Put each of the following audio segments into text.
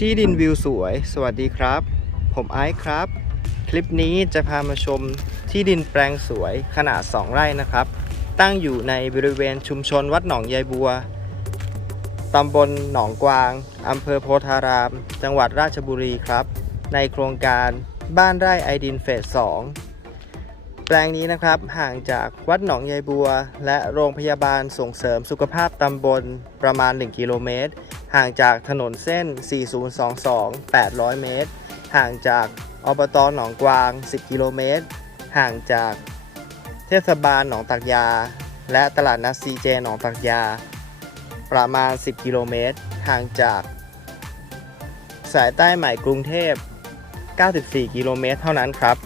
ที่ดินวิวสวย สวัสดีครับ ผมไอซ์ครับ คลิปนี้จะพามาชมที่ดินแปลงสวยขนาด 2 ไร่นะครับ ตั้งอยู่ในบริเวณชุมชนวัดหนองยายบัว ตำบลหนองกวาง อำเภอโพธาราม จังหวัดราชบุรีครับ ในโครงการบ้านไร่ไอดินเฟส 2 แปลงนี้นะครับห่างจากวัดหนองยายบัว และโรงพยาบาลส่งเสริมสุขภาพตำบลประมาณ 1 กิโลเมตร ห่างจากถนนเส้น 4022 800 เมตร ห่างจากอบตหนองกวาง 10 กิโลเมตร ห่างจากเทศบาลหนองตักยา และตลาดนัดซีเจหนองตักยา ประมาณ 10 กิโลเมตร ห่างจาก สายใต้ใหม่กรุงเทพ 94 กิโลเมตรเท่านั้นครับ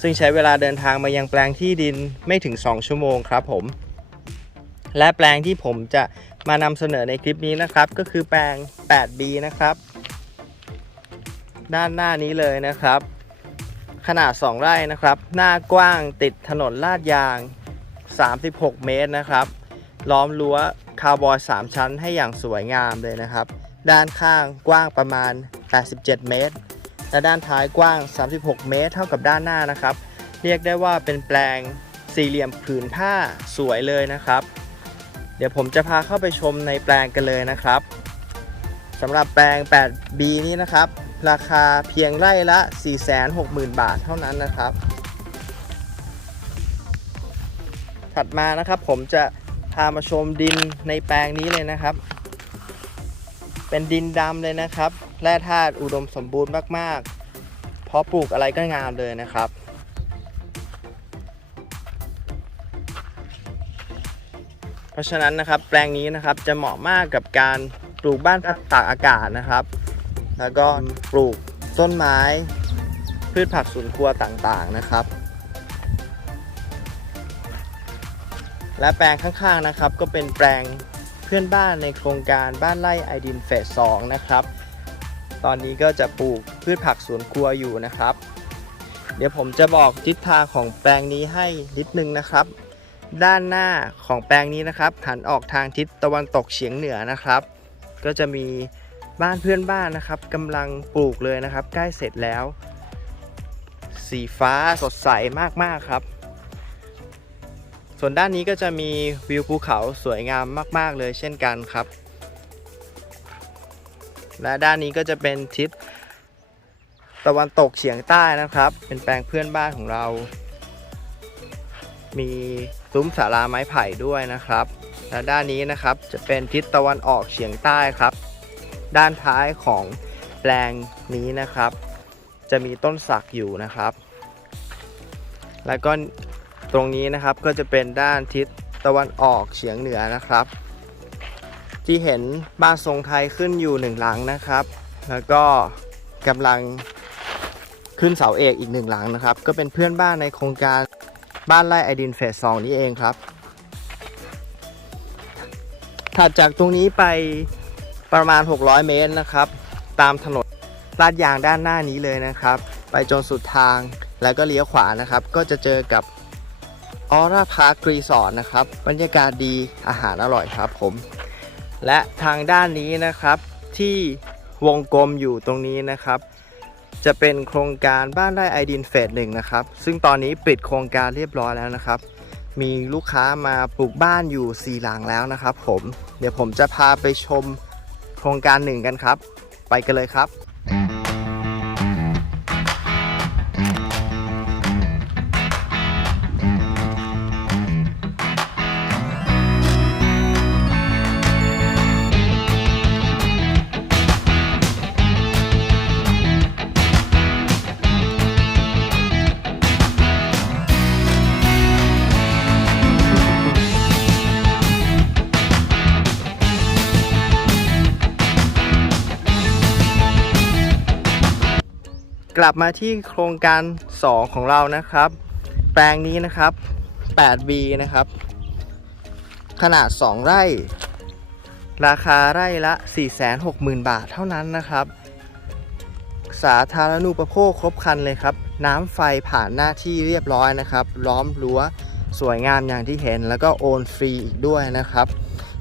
ซึ่งใช้เวลาเดินทางมายังแปลงที่ดินไม่ถึง 2 ชั่วโมงครับผม และแปลงที่ผมจะ มานำเสนอในคลิปนี้นะครับ ก็คือแปลง 8B นะครับ ด้านหน้านี้เลยนะครับ ขนาด 2 ไร่นะครับ หน้ากว้างติดถนนลาดยาง 36 เมตรนะครับ ล้อมรั้วคาวบอย 3 ชั้นให้อย่างสวยงามเลยนะครับ ด้านข้างกว้างประมาณ 87 เมตร และด้านท้ายกว้าง 36 เมตร เท่ากับด้านหน้านะครับ เรียกได้ว่าเป็นแปลงสี่เหลี่ยมผืนผ้าสวยเลยนะครับ เดี๋ยวผมจะพาเข้าไปชมในแปลงกันเลยนะครับสำหรับแปลง 8B นี้นะครับ ราคาเพียงไร่ละ 460,000 บาทเท่านั้นนะครับ ถัดมานะครับผมจะพามาชมดินในแปลงนี้เลยนะครับ เป็นดินดำเลยนะครับ แร่ธาตุอุดมสมบูรณ์มาก ๆ เพราะปลูกอะไรก็งามเลยนะครับ เพราะฉะนั้นนะครับแปลงนี้นะครับจะเหมาะมากกับการปลูกบ้านตากอากาศนะครับ แล้วก็ปลูกต้นไม้ พืชผักสวนครัวต่างๆนะครับ และแปลงข้างๆนะครับ ก็เป็นแปลงเพื่อนบ้านในโครงการบ้านไร่ไอดินเฟส2นะครับ ตอนนี้ก็จะปลูกพืชผักสวนครัวอยู่นะครับ เดี๋ยวผมจะบอกทิศทางของแปลงนี้ให้นิดนึงนะครับ ด้านหน้าของแปลงนี้นะครับ หันออกทางทิศตะวันตกเฉียงเหนือนะครับ ก็จะมีบ้านเพื่อนบ้านนะครับกำลังปลูกเลยนะครับ ใกล้เสร็จแล้ว สีฟ้าสดใสมากๆครับ ส่วนด้านนี้ก็จะมีวิวภูเขาสวยงามมาก ๆ เลยเช่นกันครับ และด้านนี้ก็จะเป็นทิศตะวันตกเฉียงใต้นะครับ เป็นแปลงเพื่อนบ้านของเรา มี ซุ้มศาลาไม้ไผ่ด้วยนะครับและด้านนี้นะครับจะเป็นทิศตะวันออกเฉียงใต้ครับ ด้านท้ายของแปลงนี้นะครับ จะมีต้นสักอยู่นะครับ แล้วก็ตรงนี้นะครับก็จะเป็นด้านทิศตะวันออกเฉียงเหนือนะครับ ที่เห็นบ้านทรงไทยขึ้นอยู่หนึ่งหลังนะครับ แล้วก็กำลังขึ้นเสาเอกอีกหนึ่งหลังนะครับ ก็เป็นเพื่อนบ้านในโครงการ บ้านไร่ไอดินเฟสสองนี้เองครับ ถัดจากตรงนี้ไปประมาณ 600 เมตรนะครับ ตามถนนลาดยางด้านหน้านี้เลยนะครับ ไปจนสุดทางแล้วก็เลี้ยวขวานะครับ ก็จะเจอกับออร่าพาร์ครีสอร์ทนะครับ บรรยากาศดีอาหารอร่อยครับผม และทางด้านนี้นะครับที่วงกลมอยู่ตรงนี้นะครับ จะเป็นโครงการบ้านไร่ไอดินเฟสหนึ่งนะครับ ซึ่งตอนนี้ปิดโครงการเรียบร้อยแล้วนะครับ มีลูกค้ามาปลูกบ้านอยู่4หลังแล้วนะครับ ผม เดี๋ยวผมจะพาไปชมโครงการหนึ่งกันครับ ไปกันเลยครับ กลับมาที่โครงการ 2 ของเรานะครับ แปลงนี้นะครับ 8B นะครับ ขนาด 2 ไร่ ราคาไร่ละ 460,000 บาทเท่านั้นนะครับ สาธารณูปโภคครบครันเลยครับ น้ำไฟผ่านหน้าที่เรียบร้อยนะครับ ล้อมรั้วสวยงามอย่างที่เห็นแล้วก็โอนฟรีอีกด้วยนะครับ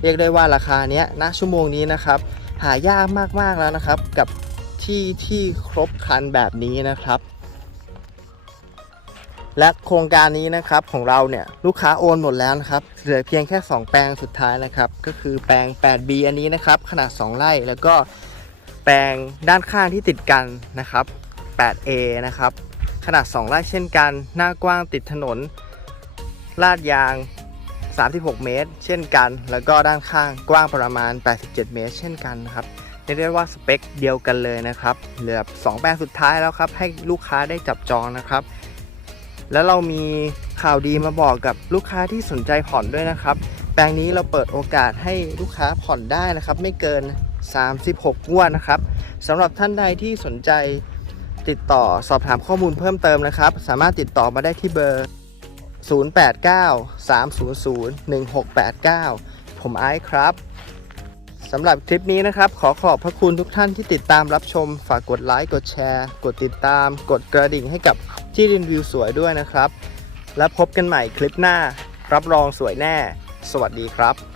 เรียกได้ว่าราคาเนี้ยณชั่วโมงนี้นะครับ หายากมากๆแล้วนะครับกับ ที่ที่ครบครันแบบนี้นะครับ และโครงการนี้นะครับของเราเนี่ยลูกค้าโอนหมดแล้วนะครับ เหลือเพียงแค่ 2 แปลงสุดท้ายนะครับ ก็คือแปลง 8B อันนี้นะครับ ขนาด 2 ไร่แล้วก็แปลงด้านข้างที่ติดกันนะครับ 8A นะครับ ขนาด 2 ไร่เช่นกัน หน้ากว้างติดถนน ลาดยาง 36 เมตร เช่นกัน แล้วก็ด้านข้างกว้างประมาณ 87 เมตร เช่นกันนะครับ เรียกได้ว่าสเปคเดียวกันเลยนะครับเหลือ2แปลงสุดท้ายแล้วครับ ให้ลูกค้าได้จับจองนะครับ แล้วเรามีข่าวดีมาบอกกับลูกค้าที่สนใจผ่อนด้วยนะครับ แปลงนี้เราเปิดโอกาสให้ลูกค้าผ่อนได้นะครับ ไม่เกิน 36งวดนะครับสำหรับท่านใดที่สนใจติดต่อสอบถามข้อมูลเพิ่มเติมนะครับ สามารถติดต่อมาได้ที่เบอร์ 089-300-1689 ผมไอซ์ครับ สำหรับคลิปนี้นะครับ ขอขอบพระคุณทุกท่านที่ติดตามรับชม ฝากกดไลค์ กดแชร์ กดติดตาม กดกระดิ่งให้กับที่ดินวิวสวยด้วยนะครับ แล้วพบกันใหม่คลิปหน้า รับรองสวยแน่ สวัสดีครับ